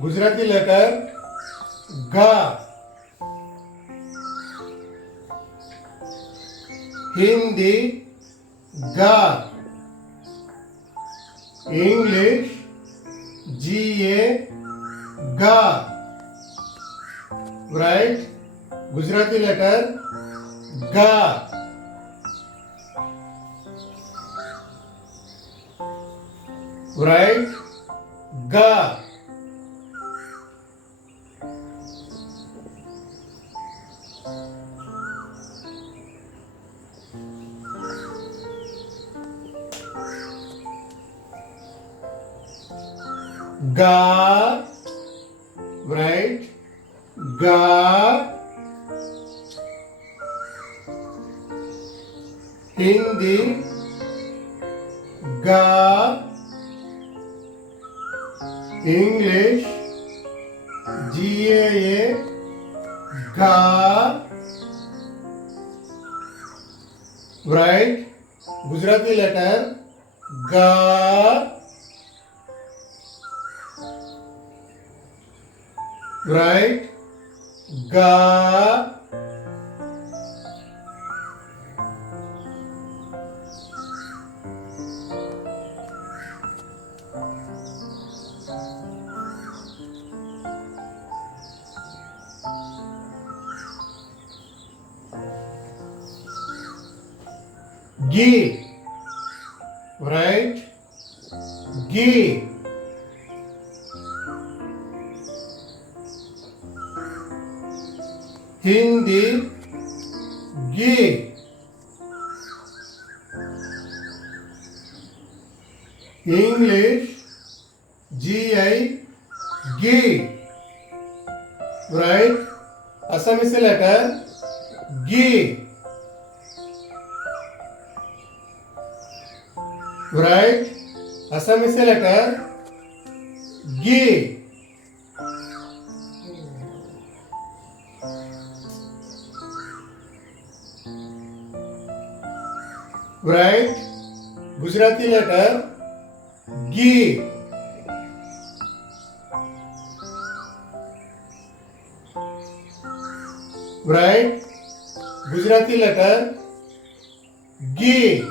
Gujarati letter गा. हिंदी गा. English GA गा. राइट. गुजराती लेटर गा. राइट. गा. गा. राइट. गा. हिंदी गा. इंग्लिश GAA गा. राइट. गुजराती लेटर गा. राइट. गा. गी. राइट. गी. हिंदी गी. इंग्लिश GI गी. राइट. असमीसी लेटर गी. राइट. असमीसी लेटर गी. राइट. गुजराती लेटर गी. राइट. गुजराती लेटर गी.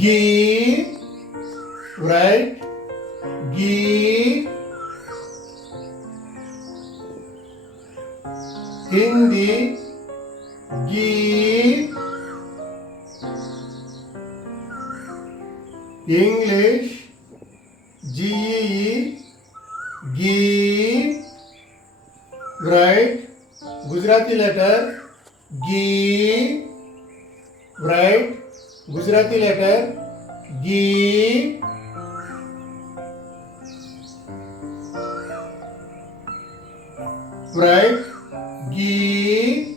गी. राइट. गी. हिंदी गी. इंग्लिश GEE गी. राइट. गुजराती लेटर गी. राइट. गुजराती लेटर गी. राइट. गी.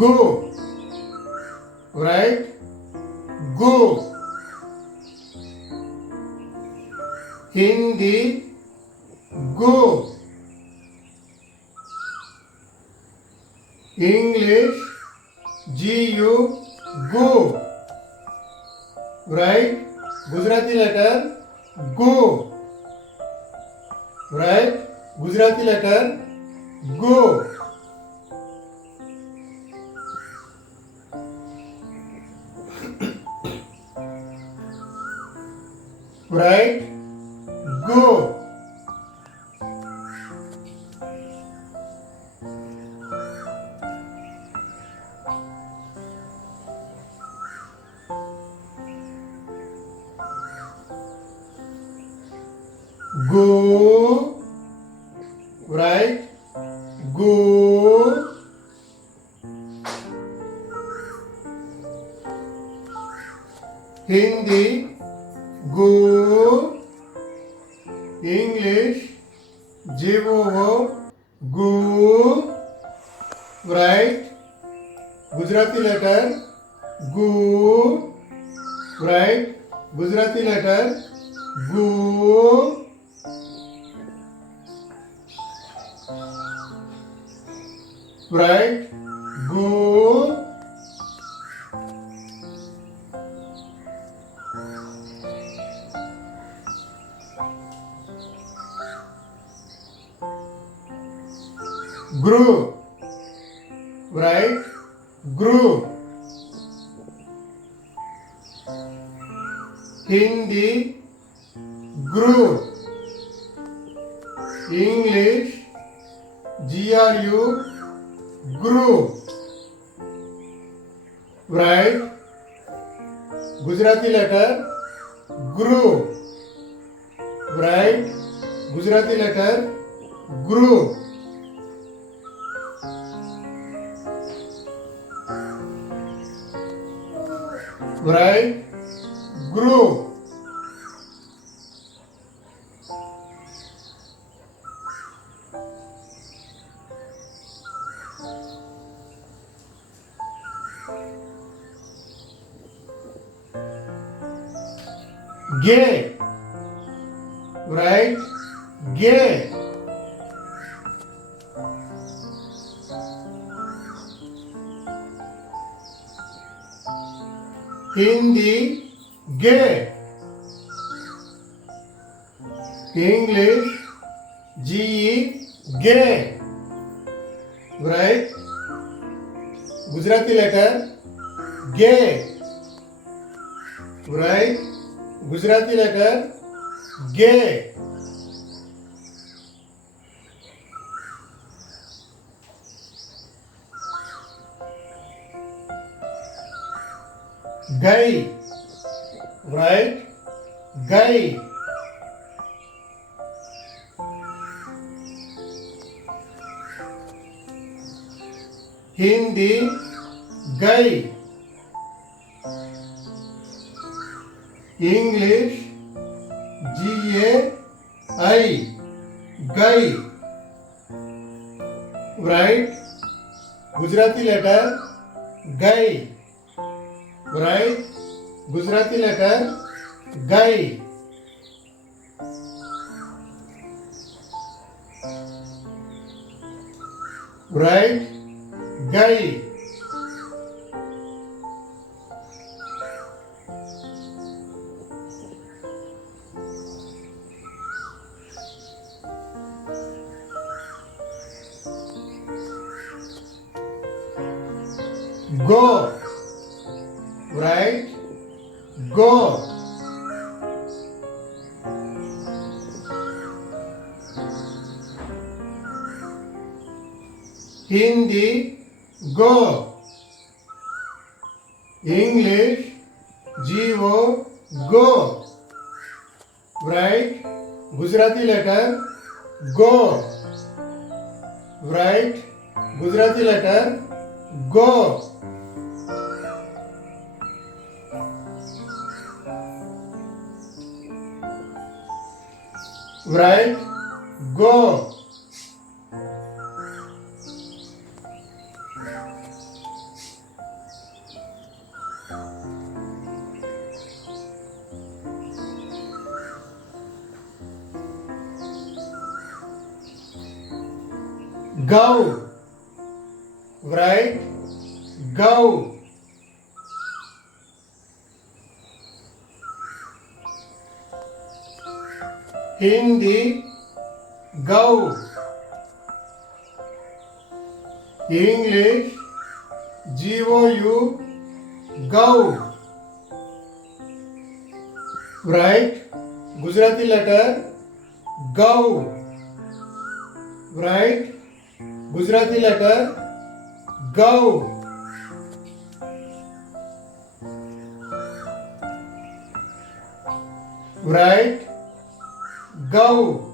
गो. Right. Go. Hindi go. English GU go. Right. Gujarati letter go. Right. Gujarati letter go. Right. Go. Go. Right. Go. Hindi. Go. English. GOO गु. Write Gujarati letter गु. Write Gujarati letter गु. Write गु. Gru. Write gru. Hindi gru. English GRU gru. Write Gujarati letter gru. Write Gujarati letter gru. Write gru. Gay. Write gay. Hindi gay. English GE gay. Write Gujarati letter gay. Write Gujarati letter gay. Gai. Write gai. Hindi gai. English GAI gai. Write Gujarati letter gai. Write Gujarati letter gai. Write gai. Go. Write go. Hindi go. English GO go. Write Gujarati letter go. Write Gujarati letter go. Write go. Go. Write go. Hindi go. English GOU go. Write Gujarati letter go. Write Gujarati letter go. Write go.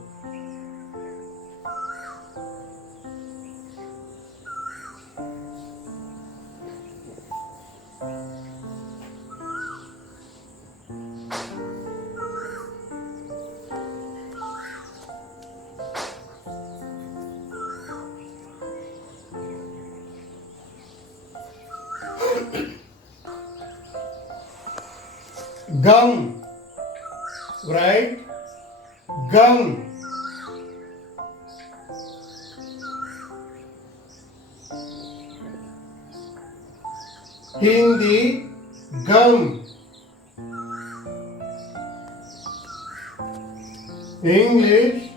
Gum. Right? Gum. Hindi. Gum. English.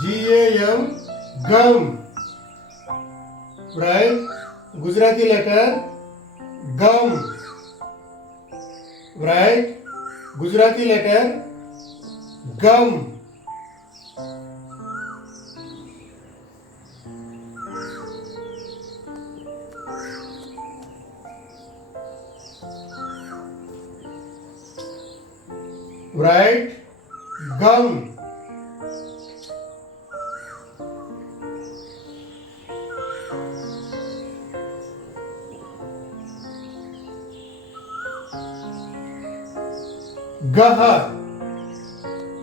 Gam. Gum. Right? Gujarati letter. Gum. Right? Gujarati letter. Gum. Right? Gum. Gaha.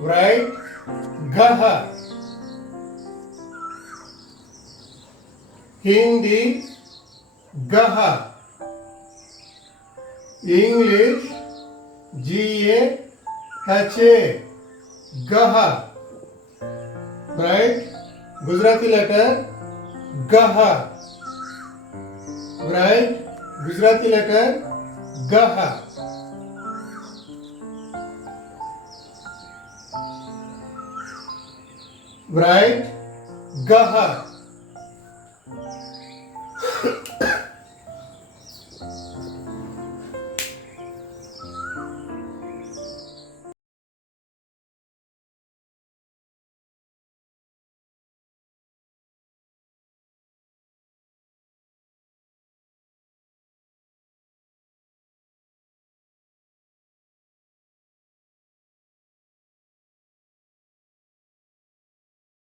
Right? Gaha. Hindi. Gaha. English. Gaha. Gaha. Right? Gujarati letter. Gaha. Right? Gujarati letter. Gaha. Right? Gaha.